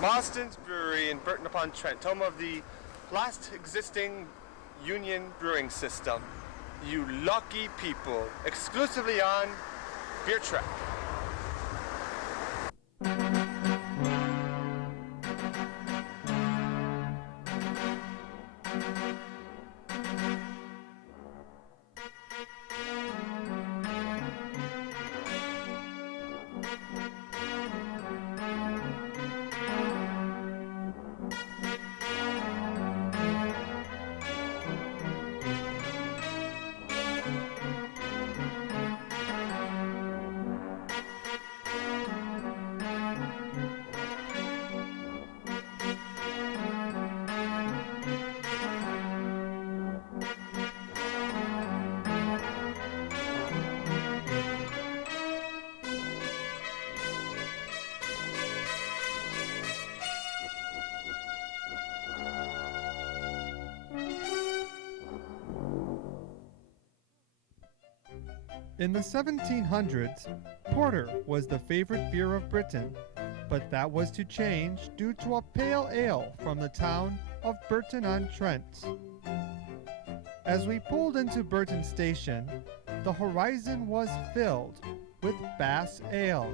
Marston's Brewery in Burton-Upon-Trent, home of the last existing Union brewing system. You lucky people, exclusively on Beer Trek. In the 1700s, porter was the favorite beer of Britain, but that was to change due to a pale ale from the town of Burton-on-Trent. As we pulled into Burton Station, the horizon was filled with Bass Ale.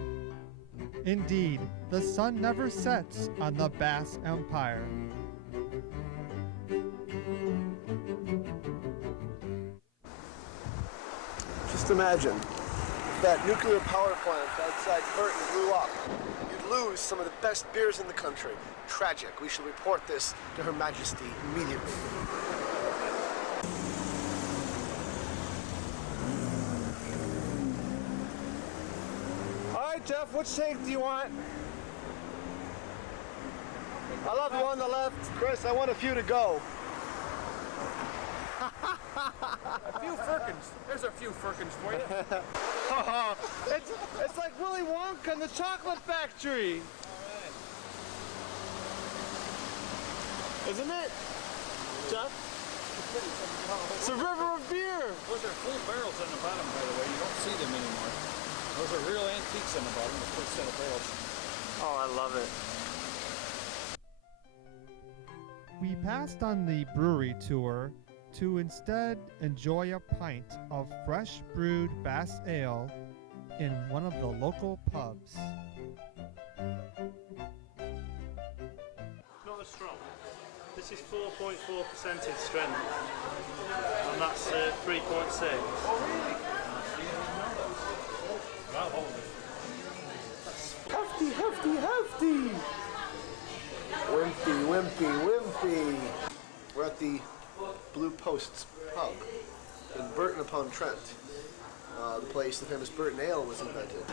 Indeed, the sun never sets on the Bass Empire. Just imagine if that nuclear power plant outside Burton blew up. You'd lose some of the best beers in the country. Tragic. We shall report this to Her Majesty immediately. All right, Jeff, which take do you want? I'll have you on the left. Chris, I want a few to go. A few firkins. There's a few firkins for you. It's like Willy Wonka in the chocolate factory. Alright. Isn't it, Jeff? It's a river of beer. Those are full barrels on the bottom, by the way. You don't see them anymore. Those are real antiques on the bottom, the first set of barrels. Oh, I love it. We passed on the brewery tour to instead enjoy a pint of fresh brewed Bass Ale in one of the local pubs. Not as strong. This is 4.4% in strength, and that's 3.6. Hefty, hefty, hefty. Wimpy, wimpy, wimpy. We're at the Blue Post's pub in Burton-Upon-Trent, the place the famous Burton Ale was invented,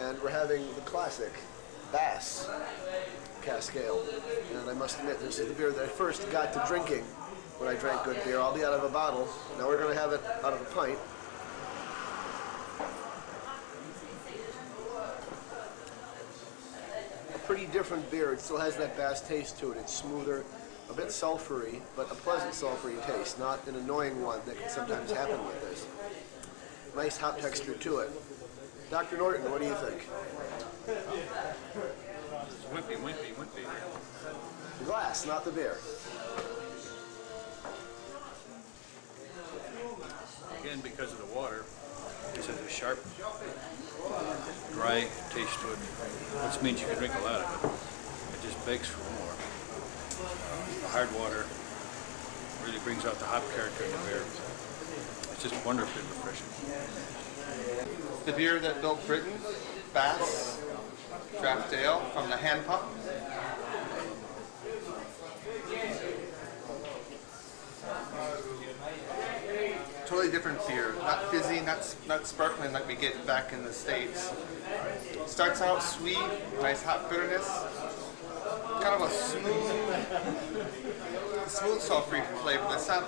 and we're having the classic Bass cask ale. And I must admit, this is the beer that I first got to drinking when I drank good beer. I'll be out of a bottle. Now we're going to have it out of a pint. A pretty different beer. It still has that Bass taste to it. It's smoother, a bit sulfury, but a pleasant sulfury taste, not an annoying one that can sometimes happen with this. Nice hop texture to it. Dr. Norton, what do you think? Wimpy, wimpy, wimpy. The glass, not the beer. Again, because of the water, this has a sharp, dry taste to it, which means you can drink a lot of it. It just begs for more. The hard water really brings out the hop character in the beer. It's just wonderfully refreshing. The beer that built Britain, Bass Draft Ale from the hand pump. Totally different beer, not fizzy, not sparkling like we get back in the States. Starts out sweet, nice hop bitterness, kind of a smooth sulfury flavor.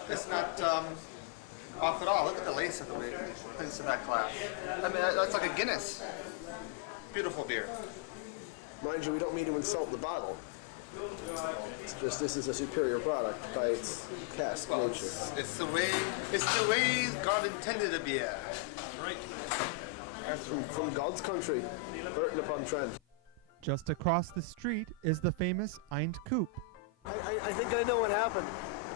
It's not off at all. Look at the lace of the things in that glass. I mean, that's like a Guinness. Beautiful beer. Mind you, we don't mean to insult the bottle. It's just this is a superior product by its cask nature. It's the way God intended a beer. Right. That's from God's country, Burton-Upon-Trent. Just across the street is the famous Eind Coop. I think I know what happened.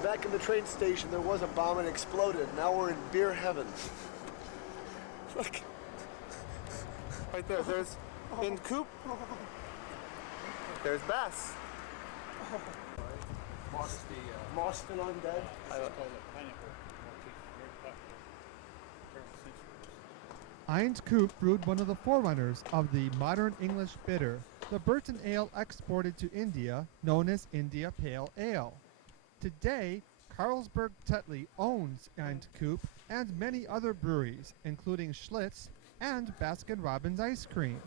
Back in the train station, there was a bomb and it exploded. Now we're in beer heaven. Look. Right there, there's in Coop. There's Bass. Marston undead. Eind Coop brewed one of the forerunners of the modern English bitter, the Burton Ale exported to India, known as India Pale Ale. Today, Carlsberg Tetley owns Eind Coop and many other breweries, including Schlitz and Baskin-Robbins ice cream.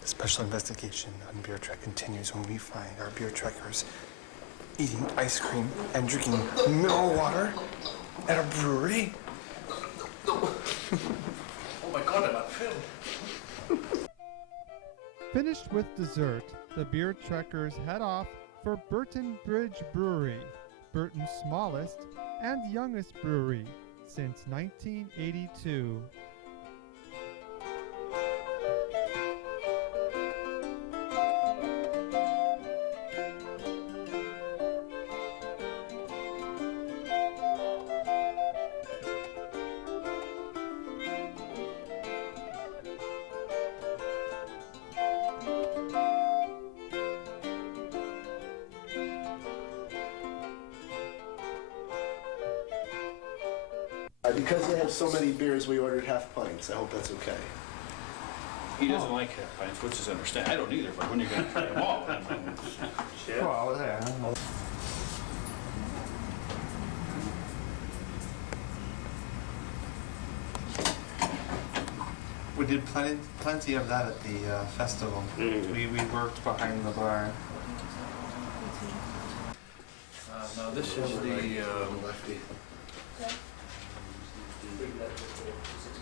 The special investigation on Beer Trek continues when we find our beer trekkers eating ice cream and drinking mineral water at a brewery. Oh my God, I'm not filmed. Finished with dessert, the beer trekkers head off for Burton Bridge Brewery, Burton's smallest and youngest brewery since 1982. Because they have so many beers, we ordered half pints. I hope that's okay. He doesn't like half pints, which is understandable. I don't either, but when you're going to try them all, Well, there. We did plenty of that at the festival. We worked behind the bar. now this is the, Lefty.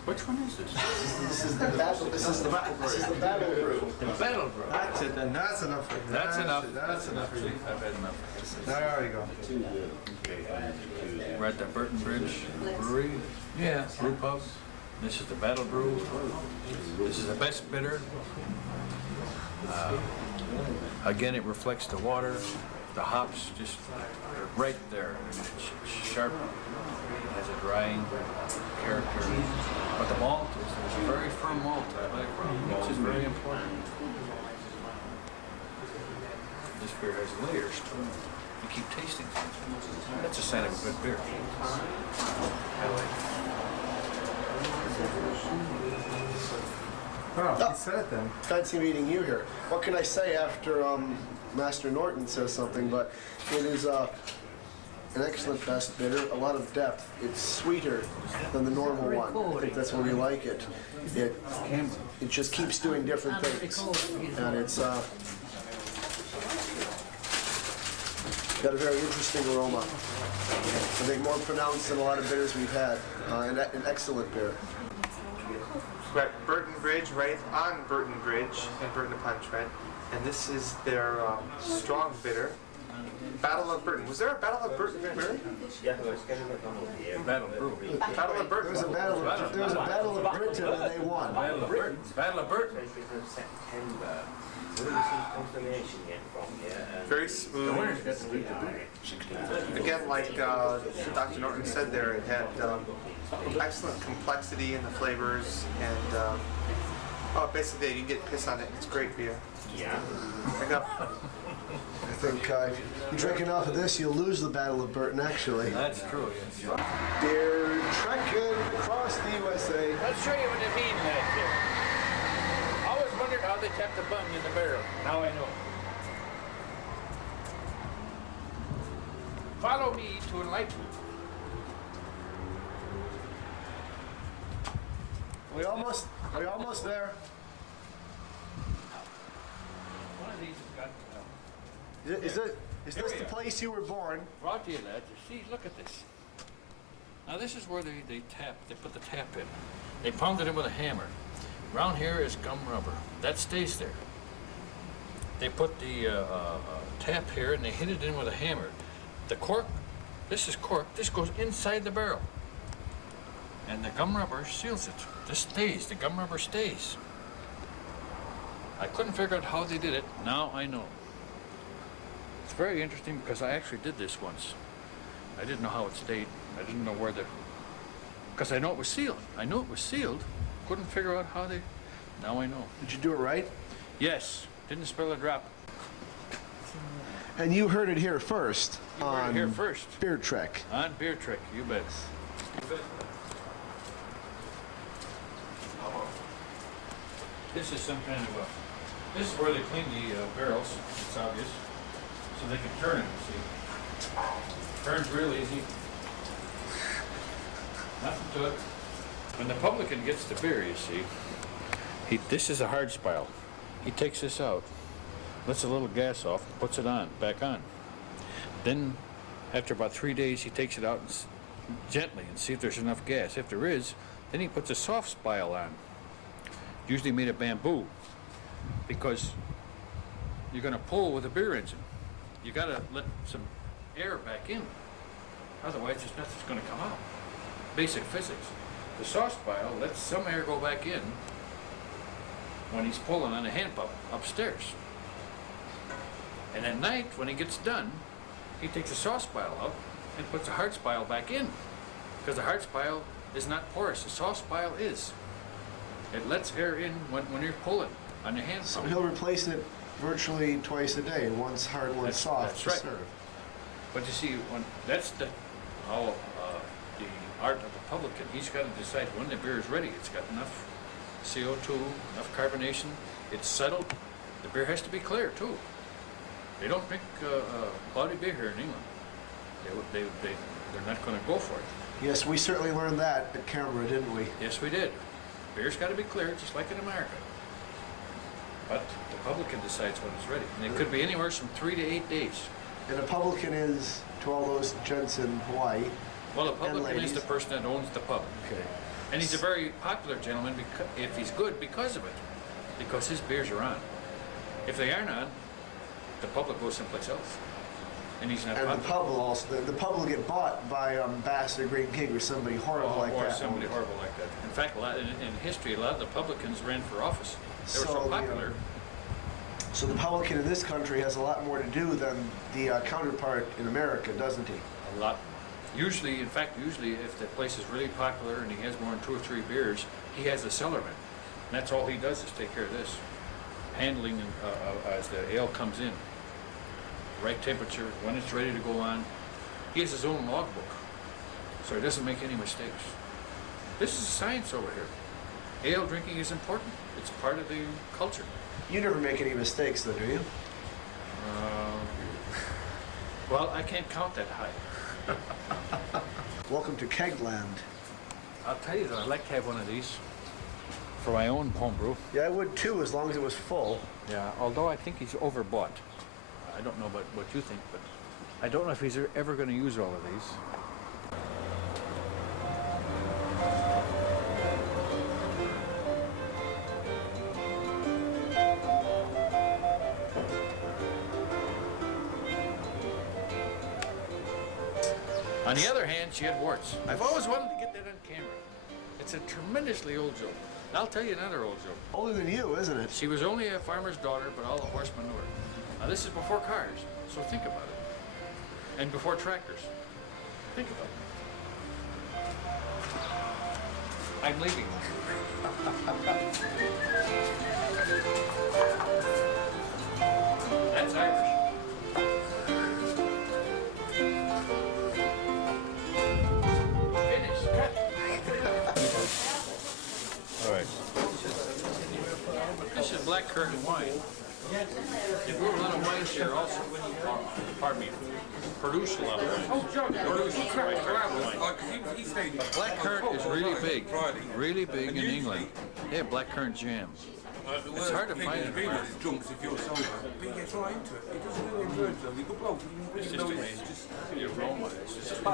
which one is this? This is the battle brew. The Battle Brew. That's it then. That's enough for you. That's enough. That's enough for you. I've had enough. There you go. We're at the Burton Bridge Brewery. Yeah. Brew Pub. This is the Battle Brew. This is the best bitter. Again, it reflects the water. The hops just right there. Sharp. It has a drying character. But the malt is a very firm malt, which is very important. This beer has layers to it. You keep tasting things. That's a sign of a good beer. Oh, he said it then. Fancy meeting you here. What can I say after Master Norton says something? But it is an excellent best bitter, a lot of depth. It's sweeter than the normal one. I think that's why we like it. It just keeps doing different things, and it's got a very interesting aroma. I think more pronounced than a lot of bitters we've had, and an excellent beer. We're at Burton Bridge, right on Burton Bridge in Burton-Upon-Trent, and this is their strong bitter. Battle of Burton. Was there a Battle of Burton Brewery? Battle Brew. Battle of Burton. There was a battle of Britain and they won. Battle of Burton. Battle of Burton. Very smooth. Again, like Dr. Norton said there, it had excellent complexity in the flavors, and basically you can get piss on it. It's great beer. Yeah. I think if you drink enough of this, you'll lose the Battle of Burton, actually. That's true, yes. Beer trekking across the USA. I'll show you what I mean right here. I always wondered how they kept the bung in the barrel. Now I know. Follow me to enlightenment. We almost there. One of these has got Is this the place you were born? brought to you, lads. See, look at this. Now this is where they put the tap in. They pounded it with a hammer. Round here is gum rubber. That stays there. They put the tap here and they hit it in with a hammer. The cork This is cork. This goes inside the barrel. And the gum rubber seals it. This stays. The gum rubber stays. I couldn't figure out how they did it. Now I know. It's very interesting because I actually did this once. I didn't know how it stayed. I didn't know where the... Because I know it was sealed. I knew it was sealed. Couldn't figure out how they... Now I know. Did you do it right? Yes. Didn't spill a drop. And you heard it here first. You heard it here first. Beer Trek. On Beer Trek, you bet. This is some kind of a... This is where they clean the barrels. It's obvious. So they can turn it, you see. Turns real easy. Nothing to it. When the publican gets the beer, you see, this is a hard spile. He takes this out, lets a little gas off, puts it on, back on. Then, after about 3 days, he takes it out and gently and see if there's enough gas. If there is, then he puts a soft spile on, usually made of bamboo, because you're going to pull with a beer engine. You got to let some air back in, otherwise there's nothing's going to come out. Basic physics. The soft spile lets some air go back in when he's pulling on a hand pump upstairs. And at night, when he gets done, he takes the soft spile out and puts a hard spile back in, because the hard spile is not porous. The soft spile is. It lets air in when you're pulling on your hand So pump. he'll replace it virtually twice a day. One's hard, one's soft that's to right. serve. But you see, that's the art of the publican. He's got to decide when the beer is ready. It's got enough CO2, enough carbonation. It's settled. The beer has to be clear too. They don't drink cloudy beer here in England. They're not going to go for it. Yes, we certainly learned that at camera, didn't we? Yes, we did. Beer's got to be clear, just like in America. But the publican decides when it's ready. And it could be anywhere from 3 to 8 days. And a publican is, to all those gents in Hawaii. Well, the publican is ladies. the person that owns the pub. Okay. And he's a very popular gentleman if he's good because of it. Because his beers are on. If they aren't on, the public goes someplace else. And he's not And popular. the pub will also, the pub will get bought by Bass or Green King or somebody horrible like or that. somebody horrible like that. In fact, in history, a lot of the publicans ran for office. They were so So, popular. So the publican in this country has a lot more to do than the counterpart in America, doesn't he? A lot. Usually, if the place is really popular and he has more than 2 or 3 beers, he has a cellarman. And that's all he does is take care of this. Handling as the ale comes in. Right temperature, when it's ready to go on. He has his own logbook, so he doesn't make any mistakes. This is science over here. Ale drinking is important. It's part of the culture. You never make any mistakes, though, do you? Well, I can't count that high. Welcome to Kegland. I'll tell you though, I'd like to have one of these for my own homebrew. Yeah, I would too, as long as it was full. Yeah, although I think he's overbought. I don't know about what you think, but I don't know if he's ever going to use all of these. On the other hand, she had warts. I've always wanted to get that on camera. It's a tremendously old joke. And I'll tell you another old joke. Older than you, isn't it? She was only a farmer's daughter, but all the horsemen knew her. Now this is before cars, so think about it. And before tractors. Think about it. I'm leaving. That's Irish. Finish. Cut. All right. This is black currant wine. They brew a lot of wines here also. Pardon me. Produce a lot of wine. Produce white currant wine. But black currant is really big in England. They have black currant jam. It's hard to find in America. It's just amazing. The aroma is just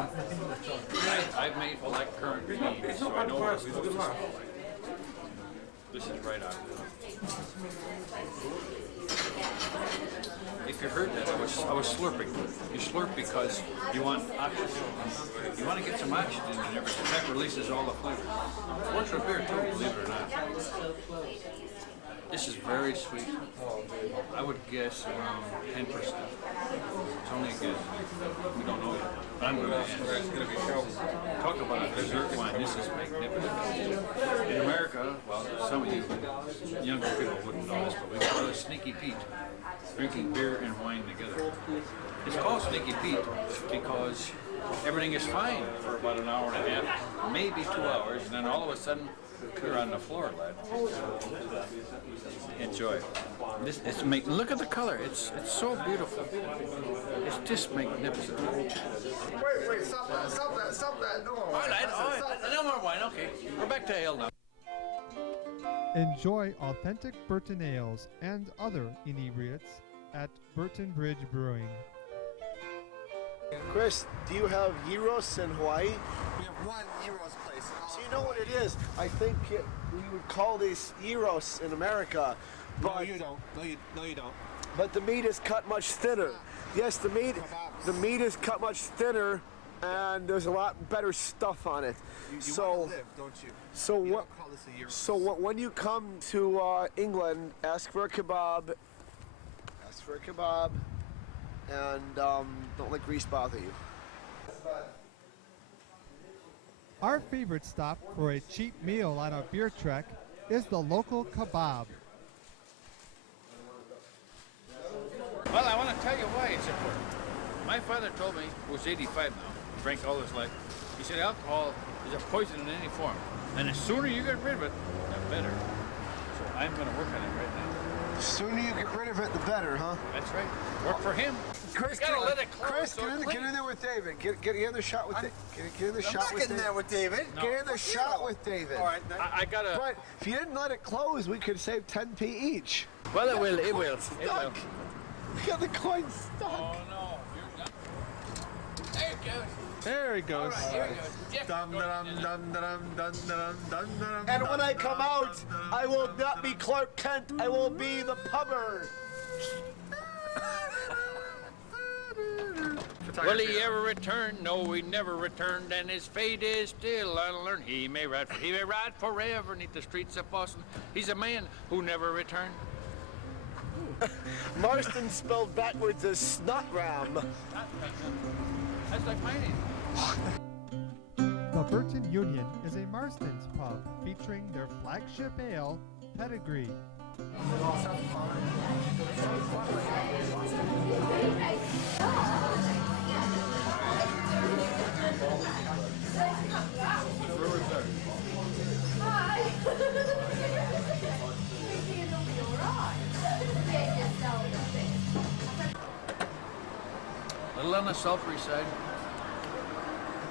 I've made black currant beans, so I know what it's supposed to smell like. This is right out of it. If you heard that, I was slurping. You slurp because you want oxygen. You want to get some oxygen in everything. That releases all the flavor. Works with beer too, believe it or not. This is very sweet. I would guess around 10%. It's only a guess. We don't know yet. But I'm going to talk about a dessert wine. This is magnificent. In America, well, some of you younger people wouldn't know this, but we call it Sneaky Pete, drinking beer and wine together. It's called Sneaky Pete because everything is fine for about an hour and a half, maybe 2 hours, and then all of a sudden, you're on the floor, lad. Enjoy. Look at the color. It's so beautiful. It's just magnificent. Wait, stop that. No more wine. All right, no more wine. Okay, we're back to ale now. Enjoy authentic Burton ales and other inebriates at Burton Bridge Brewing. Chris, do you have gyros in Hawaii? We have one Heroes place. So you know what it is? I think we would call these gyros in America, but No, you don't. No, you don't. but the meat is cut much thinner. Yes, the meat is cut much thinner, and there's a lot better stuff on it. You so want to live, don't you? so You what? don't call this a Heroes. So when you come to England, ask for a kebab. Ask for a kebab, and don't let grease bother you. Our favorite stop for a cheap meal on a beer trek is the local kebab. Well, I want to tell you why it's important. My father told me, who was 85 now, drank all his life. He said alcohol is a poison in any form, and the sooner you get rid of it, the better. So I'm going to work on it right now. The sooner you get rid of it, the better, huh? That's right. Work for him. Chris, You gotta let it close. Chris, so get in there with David. Get in the shot with get in the shot with David. with David. Get in the shot with David. All right. I gotta. But if you didn't let it close, we could save 10p each. Well, it will. It will. It will. We got the coin stuck. Oh no, you're done. There it goes. There he goes. All right, here it goes. Jeff, Dum, go dum, ahead. dum, dum, dum, dum, dum, dum, And when I dum, come dum, out, dum, I will not be Clark Kent. I will be the pubber. Will he ever return? No, he never returned, and his fate is still unlearned. He may ride forever neath the streets of Boston. He's a man who never returned. Marston spelled backwards as snot ram. That's like my name. The Burton Union is a Marston's pub featuring their flagship ale, Pedigree. A little on the sulfury side.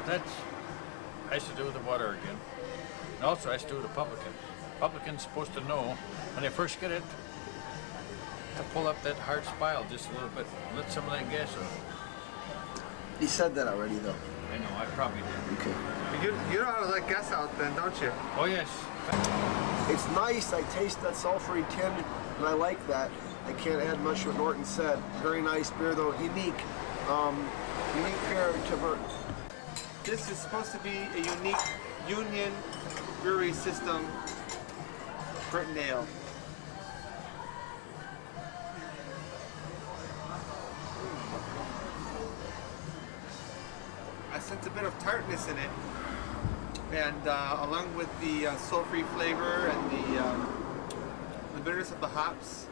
That has to do with the water again. And also has to do with the publican. Publican's supposed to know when they first get it to pull up that hard spile just a little bit. Let some of that gas out. He said that already, though. I know, I probably did. Okay. You know how to let gas out then, don't you? Oh yes. It's nice. I taste that sulfury tin, and I like that. I can't add much to what Norton said. Very nice beer, though. Unique. Unique beer to Burton. This is supposed to be a unique Union brewery system Burton ale. I sense a bit of tartness in it, and along with the sulfury flavor and the bitterness of the hops.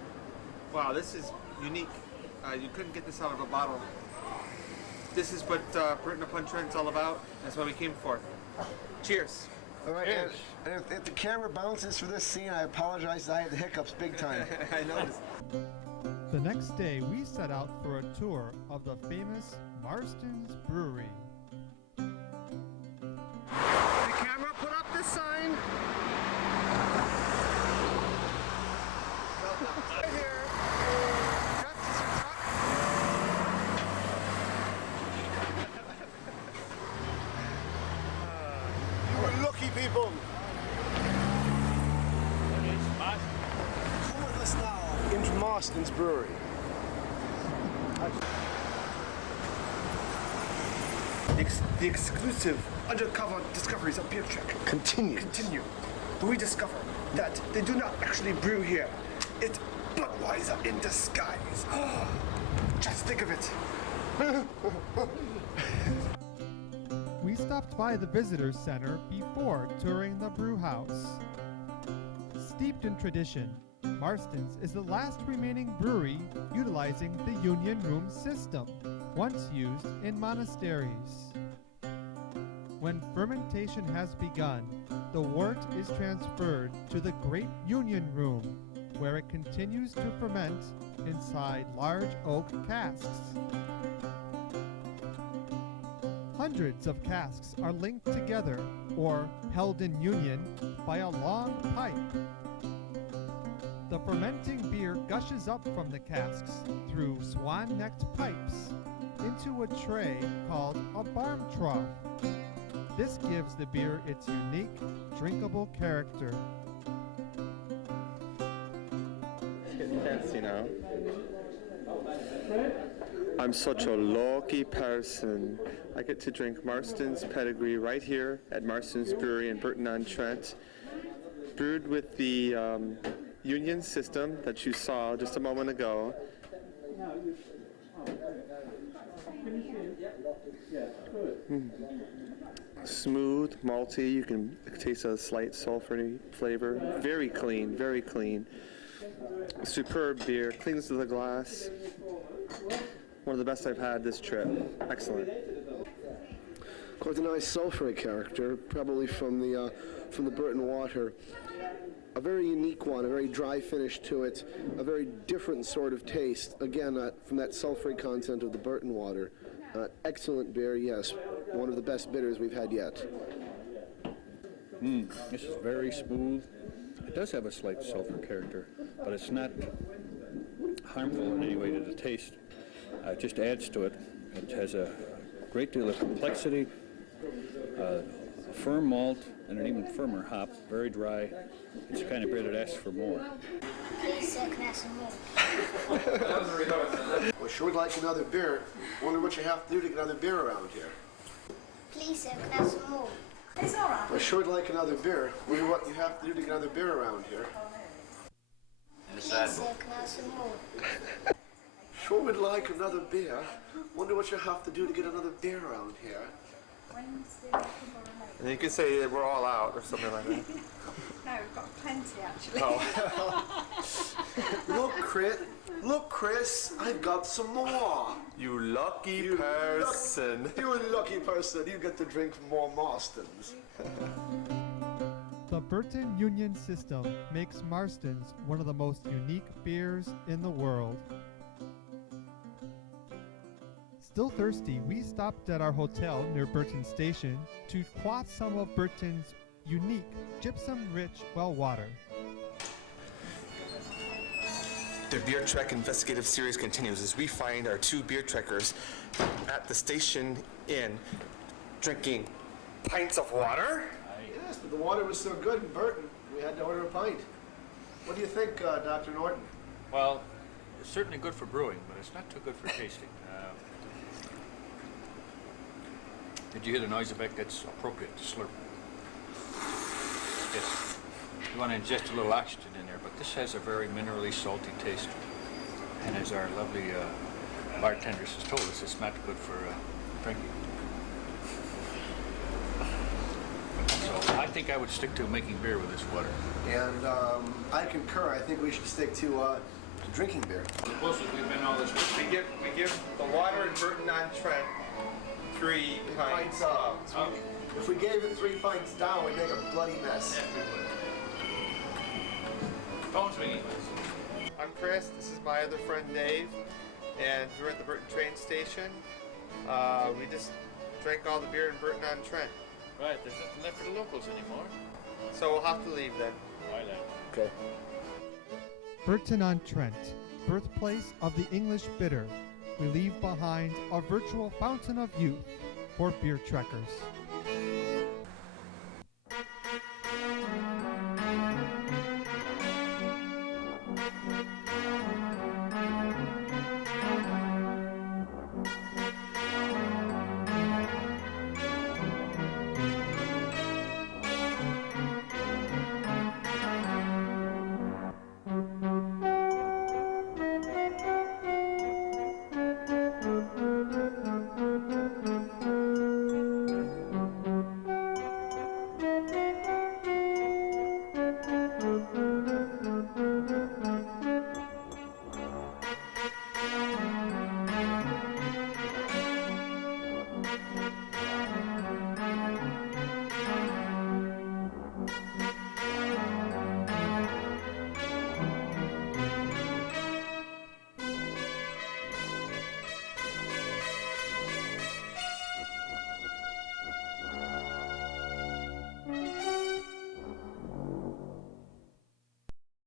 Wow, this is unique. You couldn't get this out of a bottle. This is what Burton-Upon-Trent's all about. That's what we came for. Cheers. All right, Cheers. and if the camera bounces for this scene, I apologize. I had the hiccups big time. I noticed. The next day, we set out for a tour of the famous Marston's Brewery. The camera, put up this sign. Right here. Jeff, is this your truck? You lucky people. Come with us now into Marston's Brewery. The exclusive undercover discoveries of Beer Trek continue. We discover that they do not actually brew here. It's Budweiser in disguise. Just think of it. We stopped by the Visitors Center before touring the brew house. Steeped in tradition, Marston's is the last remaining brewery utilizing the Union Room system, once used in monasteries. When fermentation has begun, the wort is transferred to the Great Union Room, where it continues to ferment inside large oak casks. Hundreds of casks are linked together or held in union by a long pipe. The fermenting beer gushes up from the casks through swan-necked pipes into a tray called a barm trough. This gives the beer its unique, drinkable character. It's getting fancy now. I'm such a lucky person. I get to drink Marston's pedigree right here at Marston's Brewery in Burton-on-Trent. Brewed with the Union system that you saw just a moment ago. Smooth, malty, you can taste a slight sulfury flavor. Very clean, very clean. Superb beer, clings to the glass. One of the best I've had this trip. Excellent. Quite a nice sulfury character, probably from the Burton water. A very unique one, a very dry finish to it, a very different sort of taste, again, from that sulfury content of the Burton water. Excellent beer, yes. One of the best bitters we've had yet. This is very smooth. It does have a slight sulfur character, but it's not harmful in any way to the taste. It just adds to it. It has a great deal of complexity, a firm malt, and an even firmer hop, very dry. It's the kind of beer that asks for more. Please, sir, can I have some more? Well, sure would like another beer. Wonder what you have to do to get another beer around here. Please, sir, can I have some more? It's all right. Well, sure would like another beer. Wonder what you have to do to get another beer around here. Please, sir, can I have some more? Sure would like another beer. Wonder what you have to do to get another beer around here. And you can say that we're all out or something like that. No, we've got plenty actually. Oh. Look, Chris, I've got some more. You lucky person. You lucky person, you get to drink more Marstons. The Burton Union system makes Marston's one of the most unique beers in the world. Still thirsty, we stopped at our hotel near Burton Station to quaff some of Burton's unique gypsum-rich well water. The Beer Trek investigative series continues as we find our two beer trekkers at the Station Inn drinking pints of water. Yes, but the water was so good in Burton, we had to order a pint. What do you think, Dr. Norton? Well, it's certainly good for brewing, but it's not too good for tasting. Did you hear the noise effect? That's appropriate to slurp. Yes. You want to ingest a little oxygen in there, but this has a very minerally salty taste. And as our lovely bartenders has told us, it's not good for drinking. So I think I would stick to making beer with this water. And I concur. I think we should stick to drinking beer. The closest we've been all this week. We give the water in Burton-on-Trent 3 pints up. If we gave it 3 pints down, we'd make a bloody mess. Phone's ringing. I'm Chris, this is my other friend Dave, and we're at the Burton train station. We just drank all the beer in Burton-on-Trent. Right, there's nothing left for the locals anymore. So we'll have to leave then. Why then? Okay. Burton-on-Trent, birthplace of the English bitter. We leave behind a virtual fountain of youth for beer trekkers.